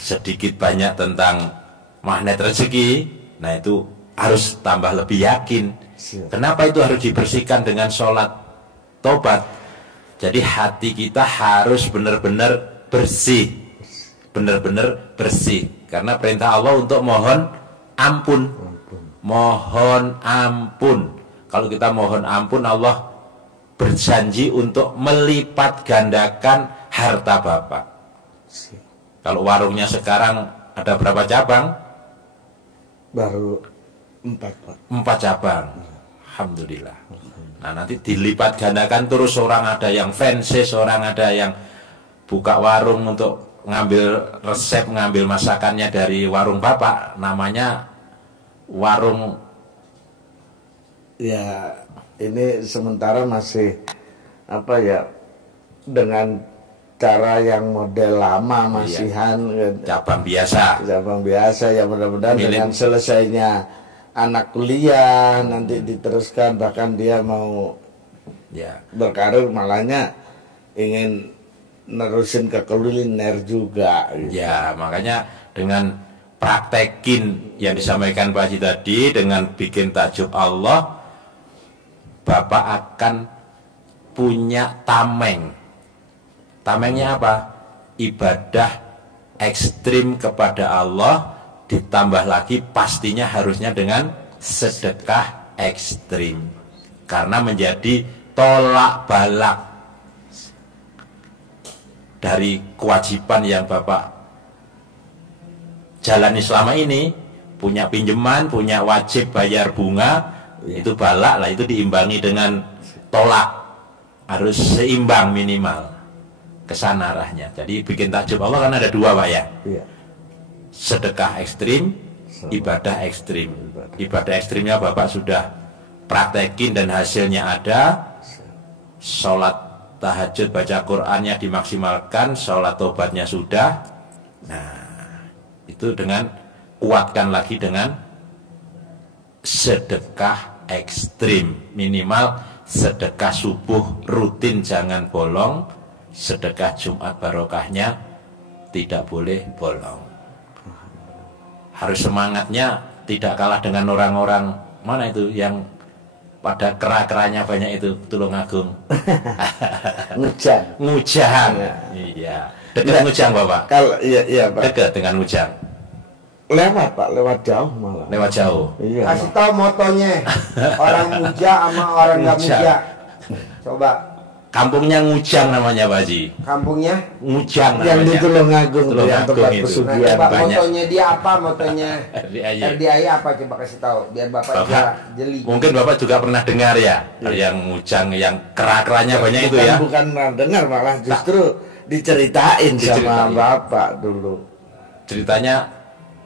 sedikit banyak tentang magnet rezeki. Nah itu harus tambah lebih yakin. Kenapa itu harus dibersihkan dengan sholat taubat? Jadi hati kita harus benar-benar bersih. Benar-benar bersih. Karena perintah Allah untuk mohon ampun. Mohon ampun. Kalau kita mohon ampun, Allah berjanji untuk melipat gandakan harta Bapak. Kalau warungnya sekarang ada berapa cabang? Baru 4 Pak. 4 cabang. Alhamdulillah. Nah nanti dilipat gandakan terus, orang ada yang fancy, orang ada yang buka warung untuk ngambil resep, ngambil masakannya dari warung Bapak, namanya warung. Ya ini sementara masih dengan cara yang model lama masihan. Cabang biasa ya, mudah-mudahan dengan selesainya anak kuliah nanti diteruskan, bahkan dia mau berkarir malahnya ingin nerusin ke kuliner juga gitu. Ya makanya dengan praktekin yang disampaikan Pak Haji tadi dengan bikin takjub Allah, Bapak akan punya tameng. Tamengnya apa? Ibadah ekstrim kepada Allah, ditambah lagi pastinya harusnya dengan sedekah ekstrim, karena menjadi tolak balak dari kewajiban yang Bapak jalani selama ini. Punya pinjaman, punya wajib bayar bunga, itu balak lah, itu diimbangi dengan tolak, harus seimbang minimal ke sana arahnya. Jadi bikin takjub Allah kan ada dua Pak ya, sedekah ekstrim, ibadah ekstrim. Ibadah ekstrimnya Bapak sudah praktekin dan hasilnya ada. Sholat tahajud baca Qur'annya dimaksimalkan, sholat tobatnya sudah. Nah, itu dengan kuatkan lagi dengan sedekah ekstrim, minimal sedekah subuh rutin jangan bolong, sedekah Jumat barokahnya tidak boleh bolong. Harus semangatnya tidak kalah dengan orang-orang mana itu yang pada kera-keranya banyak itu, Tulungagung. Ngujang. Iya. Dekat Ngujang Bapak. Kalau iya Pak. Dekat dengan Ngujang. Lewat Pak, lewat jauh malah. Lewat jauh. Iya. Kasih tahu motonya. Orang muja sama orang nggak muja. Coba. Kampungnya Ngujang namanya Pak Haji. Kampungnya Ngujang namanya. Yang di Tulungagung, yang Tulungagung tempat itu. pesugihan. Coba banyak. motonya dia apa? Motonya RDIY. RDIY apa? Coba kasih tahu biar Bapak juga jeli. Mungkin Bapak juga pernah dengar ya, yang Ngujang yang kera-keranya banyak itu ya. Bukan pernah dengar, malah justru diceritain sama Diceritain. Bapak dulu. Ceritanya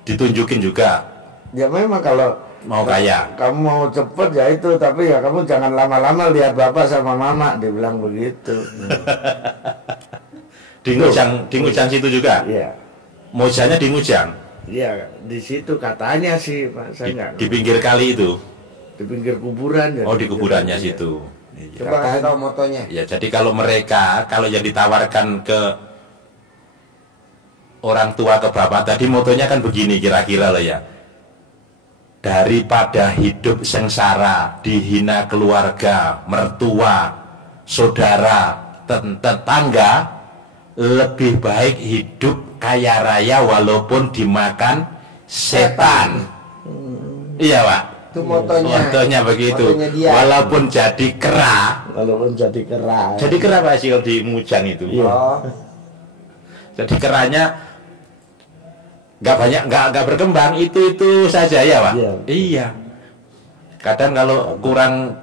ditunjukin juga, Ya memang kalau mau kaya. kamu mau cepet ya itu, tapi ya kamu jangan lama-lama lihat Bapak sama Mama, dibilang begitu. Di Ngujang situ juga. Iya. Mojanya di Ngujang. Iya, di situ katanya sih, Pak. Saya nggak Di pinggir kali itu. di pinggir kuburan ya. Oh, di kuburannya Iya. situ. Iya. Coba kasih tahu motonya. Ya, jadi kalau mereka, kalau yang ditawarkan ke orang tua, ke bapak tadi, motonya kan begini kira-kira lah ya. Daripada hidup sengsara, dihina keluarga, mertua, saudara, tetangga, lebih baik hidup kaya raya walaupun dimakan setan. Iya Pak. Itu motonya. Motonya begitu. Motonya dia. Walaupun jadi kera. Walaupun jadi keras. Jadi kera Pak Haji kalau di Mujang itu. Iya. Oh, Jadi keranya nggak banyak, nggak berkembang, itu saja ya Pak. Iya. Iya. Kadang kalau kurang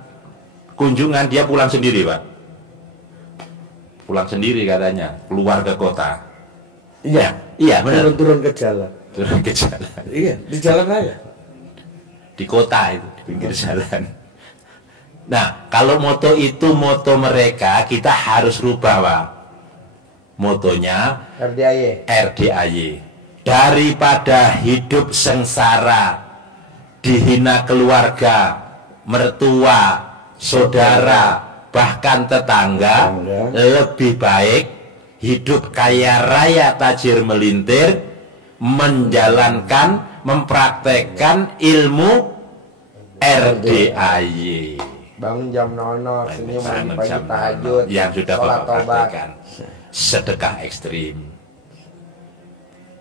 kunjungan dia pulang sendiri Pak. Pulang sendiri katanya, keluar ke kota. Iya. Iya benar. Turun-turun ke jalan. Turun ke jalan. Iya, di jalan raya. Di kota itu, di pinggir jalan. Nah, kalau moto itu moto mereka, kita harus rubah Pak. Motonya RDIY. RDIY. Daripada hidup sengsara, dihina keluarga, mertua, saudara, bahkan tetangga, lebih baik hidup kaya raya tajir melintir, menjalankan, mempraktekkan ilmu RDIY. Bangun jam 00, senyum Bangun pagi jam tahajud, yang sudah sholat Bapak taubat. praktekkan. Sedekah ekstrim.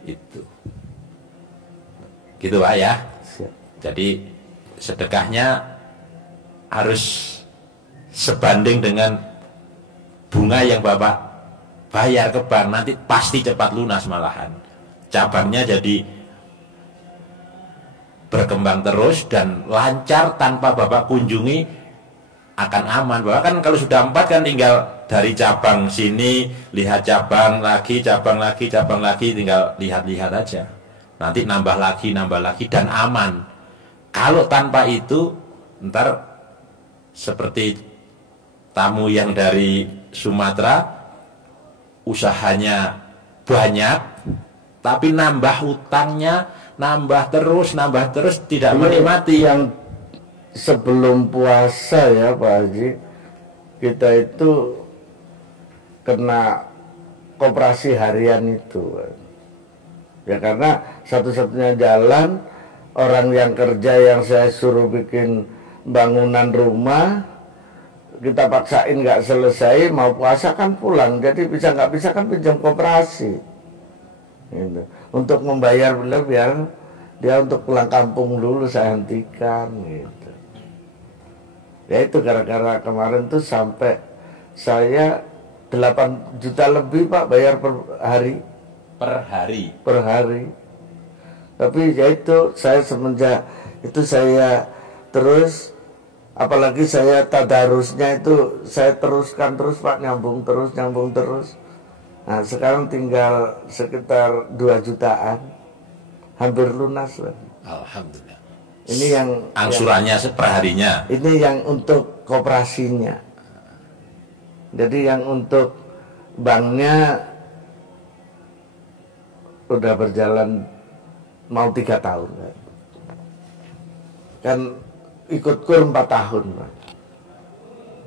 Itu. Gitu Pak ya. Jadi sedekahnya harus sebanding dengan bunga yang Bapak bayar ke bank, nanti pasti cepat lunas malahan. Cabangnya jadi berkembang terus dan lancar tanpa Bapak kunjungi, akan aman. Bapak kan kalau sudah 4 kan tinggal dari cabang sini lihat cabang lagi, tinggal lihat-lihat aja. Nanti nambah lagi dan aman. Kalau tanpa itu ntar seperti tamu yang dari Sumatera, usahanya banyak tapi nambah utangnya, nambah terus tidak menikmati. Yang sebelum puasa ya Pak Haji, kita itu kena koperasi harian itu. Ya karena satu-satunya jalan orang yang kerja yang saya suruh bikin bangunan rumah, kita paksain nggak selesai, mau puasa kan pulang. Jadi bisa nggak bisa kan pinjam koperasi. Gitu. Untuk membayar beliau biar dia untuk pulang kampung dulu saya hentikan gitu. Ya itu gara-gara kemarin tuh sampai saya 8 juta lebih Pak bayar per hari. Per hari. Tapi ya itu saya semenjak itu saya terus, apalagi saya tadarusnya itu saya teruskan terus Pak, nyambung terus. Nah sekarang tinggal sekitar 2 jutaan, hampir lunas Pak. Alhamdulillah. Ini yang angsurannya seperharinya. Ini yang untuk koperasinya. Jadi yang untuk banknya udah berjalan mau 3 tahun kan ikut kur 4 tahun Pak.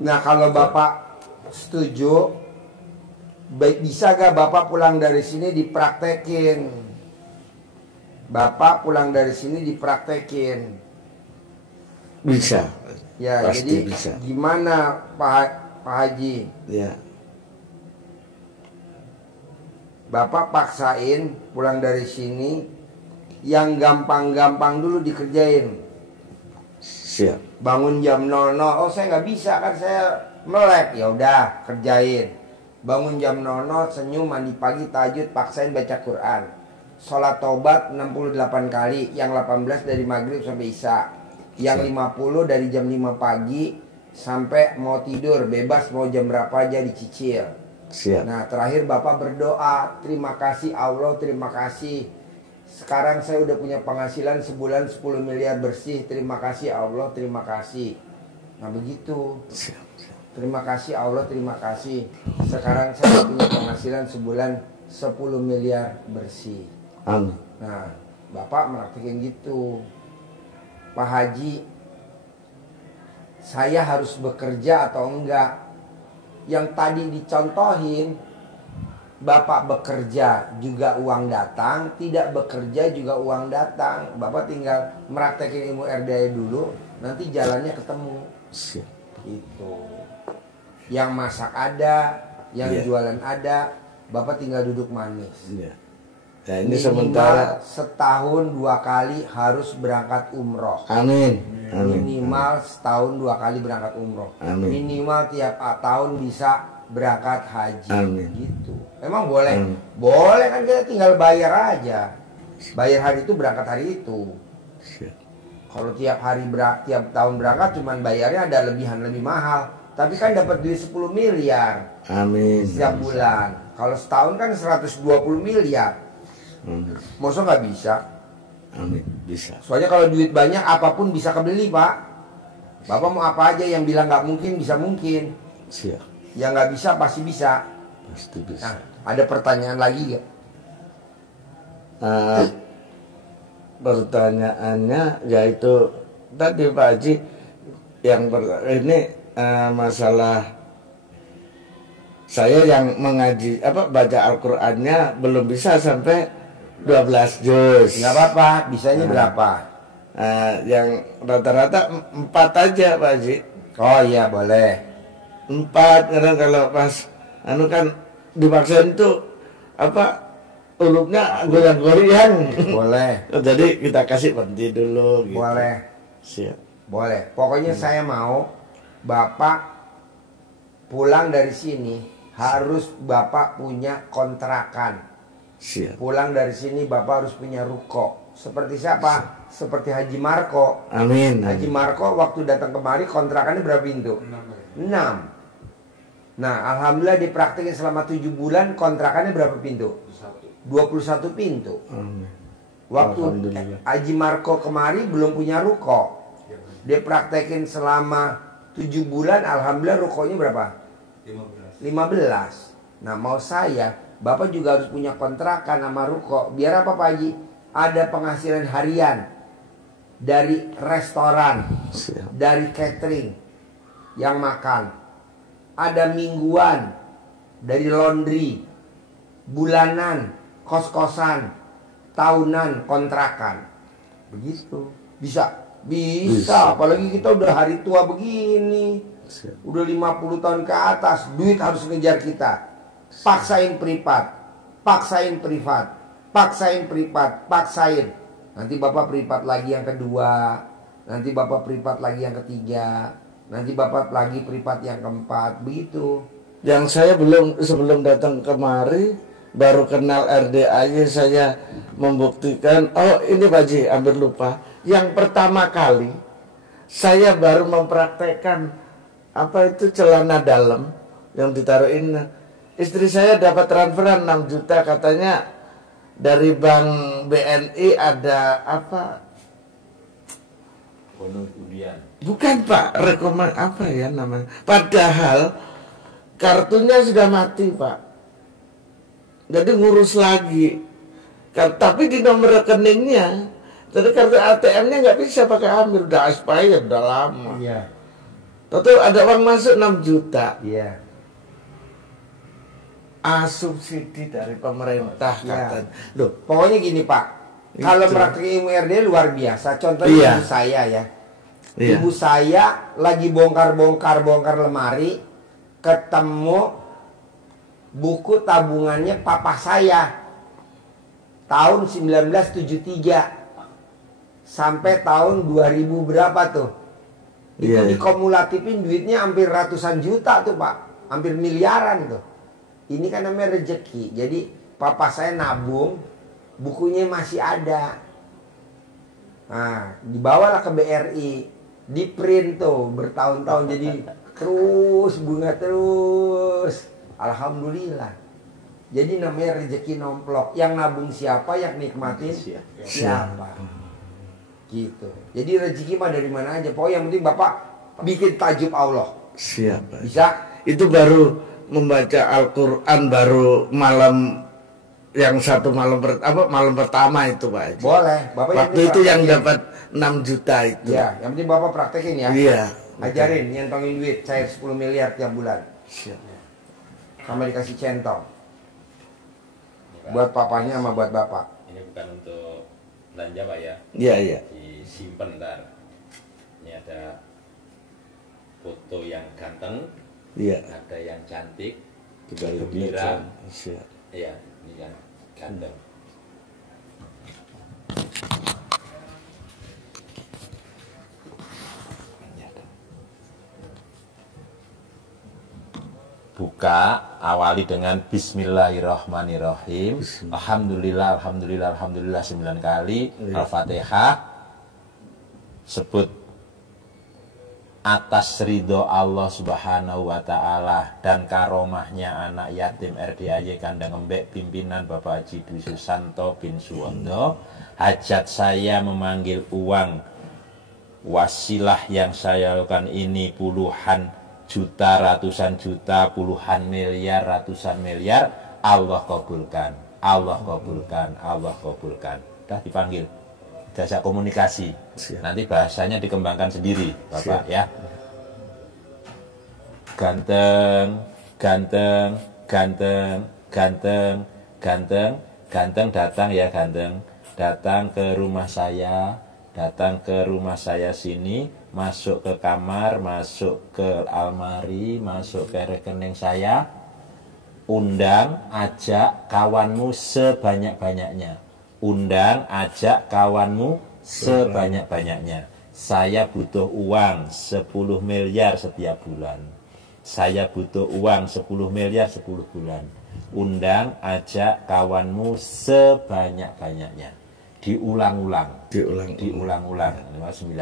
Nah kalau Bapak setuju, baik bisa gak Bapak pulang dari sini dipraktekin? Bapak pulang dari sini dipraktekin. Bisa. Ya pasti jadi bisa. Gimana Pak Haji? Ya. Bapak paksain pulang dari sini, yang gampang-gampang dulu dikerjain. Siap. Bangun jam 00, oh saya nggak bisa kan saya melek, ya udah kerjain. Bangun jam 00, senyum, mandi pagi, tahajud, paksain baca Quran. Sholat tobat 68 kali, yang 18 dari maghrib sampai isya, yang 50 dari jam 5 pagi sampai mau tidur, bebas mau jam berapa aja dicicil. Siap. Nah terakhir Bapak berdoa, terima kasih Allah, terima kasih. Sekarang saya udah punya penghasilan sebulan 10 miliar bersih, terima kasih Allah, terima kasih. Nah begitu. Siap. Terima kasih Allah, terima kasih. Sekarang saya punya penghasilan sebulan 10 miliar bersih. Amin. Nah Bapak praktekin gitu. Pak Haji, saya harus bekerja atau enggak? Yang tadi dicontohin, Bapak bekerja juga uang datang, tidak bekerja juga uang datang. Bapak tinggal meraktekin ilmu RDA dulu, nanti jalannya ketemu. Siap. Itu. Yang masak ada, yang jualan ada, Bapak tinggal duduk manis. Ya. Nah, ini Minimal sementara setahun 2 kali harus berangkat umroh. Amin. Amin. Minimal setahun 2 kali berangkat umroh. Amin. Minimal tiap tahun bisa berangkat haji. Amin. Gitu. Emang boleh? Boleh kan, kita tinggal bayar aja. Bayar hari itu, berangkat hari itu. Siap. Kalau tiap tahun berangkat cuman bayarnya ada lebihan lebih mahal. Tapi kan dapat duit 10 miliar. Amin. Setiap bulan. Kalau setahun kan 120 miliar. Masa nggak bisa? Amin. Bisa. Soalnya kalau duit banyak apapun bisa kebeli Pak. Bapak mau apa aja, yang bilang nggak mungkin bisa mungkin. Siap. Yang nggak bisa pasti bisa. Pasti bisa. Nah, ada pertanyaan lagi gak? Pertanyaannya yaitu tadi Pak Haji yang ini masalah saya yang mengaji baca Al-Qur'annya belum bisa sampai 12 juz. Nggak apa-apa, bisanya berapa? Yang rata-rata 4 aja Pak Haji. Oh iya boleh. 4 kadang kalau pas kan dipaksain tuh hurufnya goyang-goyang. Boleh. Jadi kita kasih berhenti dulu gitu. Boleh. Siap. Boleh. Pokoknya saya mau Bapak pulang dari sini harus Bapak punya kontrakan. Siap. Pulang dari sini Bapak harus punya ruko. Seperti siapa? Seperti Haji Marco. Amin. Haji Marco waktu datang kemari kontrakannya berapa pintu? 6. Nah alhamdulillah dipraktekin selama 7 bulan, kontrakannya berapa pintu? 21 pintu. Amin. Waktu Haji Marco kemari belum punya ruko. Dia praktekin selama 7 bulan, alhamdulillah rukonya berapa? 15. Nah mau saya, Bapak juga harus punya kontrakan sama ruko. Biar apa Pak Haji? Ada penghasilan harian dari restoran, dari catering yang makan. Ada mingguan dari laundry, bulanan, kos-kosan. tahunan, kontrakan. Begitu. Bisa. Apalagi kita udah hari tua begini. Udah 50 tahun ke atas, duit harus ngejar kita. Paksain privat. Nanti Bapak privat lagi yang kedua, nanti Bapak privat lagi yang ketiga, nanti Bapak lagi privat yang keempat, begitu. Yang saya sebelum datang kemari baru kenal RDAY, saya membuktikan. Oh ini Pak Ji, hampir lupa. Yang pertama kali saya baru mempraktekkan apa itu celana dalam yang ditaruhin. Istri saya dapat transferan 6 juta katanya dari Bank BNI, ada apa? Bonus undian. Bukan Pak, apa ya namanya? Padahal kartunya sudah mati Pak. Jadi ngurus lagi. Tapi di nomor rekeningnya, jadi kartu ATM-nya nggak bisa pakai ambil, udah expired, udah lama. Iya. Tentu ada uang masuk 6 juta. Iya. Subsidi dari pemerintah katanya. Loh, pokoknya gini Pak, kalau praktik ilmu RD luar biasa. Contohnya ibu saya ya. Ibu saya lagi bongkar lemari, ketemu buku tabungannya papa saya tahun 1973 sampai tahun 2000 berapa tuh. Itu dikumulatifin duitnya hampir ratusan juta tuh Pak, hampir miliaran tuh. Ini kan namanya rezeki. Jadi papa saya nabung, bukunya masih ada. Nah, dibawalah ke BRI, di print tuh bertahun-tahun, jadi terus bunga terus. Alhamdulillah. Jadi namanya rezeki nomplok. Yang nabung siapa, yang nikmatin siapa. Gitu. Jadi rezeki mah dari mana aja. Pokoknya yang penting Bapak bikin tajub Allah. Siapa? Bisa? Itu baru membaca Al-Quran baru malam yang malam pertama itu Pak Haji. Boleh. Bapak waktu itu yang dapat 6 juta itu. Ya, yang penting Bapak praktekin ya. Iya. Ajarin nyentongin duit cair 10 miliar tiap bulan. Siap. Sama dikasih centong. Buat papanya sama buat bapak. Ini bukan untuk belanja Pak ya. Iya. Disimpan ntar. Ini ada foto yang ganteng. Iya. Ada yang cantik, gembira. Iya, ini kan ganteng. Buka, awali dengan Bismillahirrahmanirrahim. Alhamdulillah 9 kali. Al-Fatihah. Sebut atas ridho Allah Subhanahu wa Ta'ala dan karomahnya anak yatim RDAY Kandang Embek pimpinan Bapak Haji Dwi Susanto bin Suwondo, hajat saya memanggil uang wasilah yang saya lakukan ini puluhan juta, ratusan juta, puluhan miliar, ratusan miliar, Allah kabulkan, Allah kabulkan, Allah kabulkan. Dah dipanggil jasa komunikasi. Siap. Nanti bahasanya dikembangkan sendiri Bapak. Siap. Ya. Ganteng datang ya, ganteng datang ke rumah saya sini, masuk ke kamar, masuk ke almari, masuk ke rekening saya, undang, ajak kawanmu sebanyak-banyaknya. Undang, ajak kawanmu sebanyak-banyaknya. Saya butuh uang 10 miliar setiap bulan. Saya butuh uang 10 miliar 10 bulan. Undang, ajak kawanmu sebanyak-banyaknya. Diulang-ulang. 9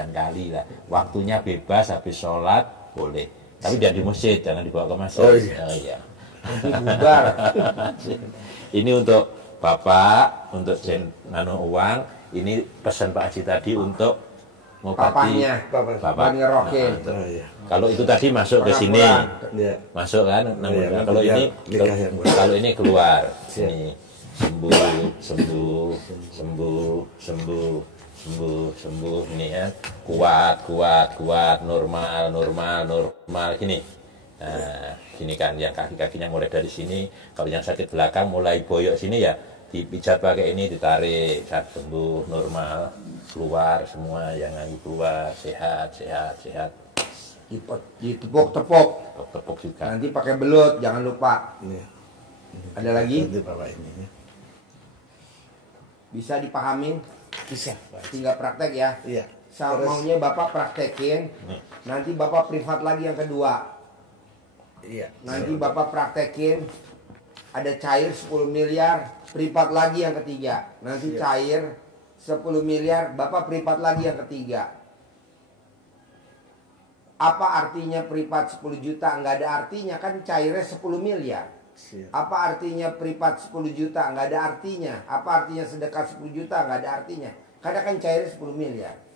kali lah. Waktunya bebas, habis sholat boleh. Tapi tidak di masjid, jangan dibawa ke masjid. Oh iya. Bubar. Ini untuk Bapak, untuk uang. Ini pesan Pak Haji tadi untuk ngobati Bapak ngerokin. Kalau itu tadi masuk ke sini, masuk kan? Kalau ini keluar sini, sembuh ini ya, kuat, normal gini. Nah, gini kan, yang kaki-kakinya mulai dari sini. Kalau yang sakit belakang mulai boyok sini ya, dipijat pakai ini, ditarik, saat sembuh normal, keluar semua, yang keluar sehat. Ditepuk-tepuk. Tepuk juga. Nanti pakai belut, jangan lupa. Ini. Ada lagi? Nanti bawa ini. Bisa dipahamin? Bisa, Pak. Tinggal praktek ya. Iya. Maunya Bapak praktekin, nanti Bapak privat lagi yang kedua. Iya. Nanti Bapak praktekin, ada cair 10 miliar, privat lagi yang ketiga. Nanti cair 10 miliar, Bapak privat lagi yang ketiga. Apa artinya privat 10 juta? Nggak ada artinya, kan cairnya 10 miliar. Siap. Apa artinya privat 10 juta? Nggak ada artinya. Apa artinya sedekah 10 juta? Nggak ada artinya. Karena kan cairnya 10 miliar.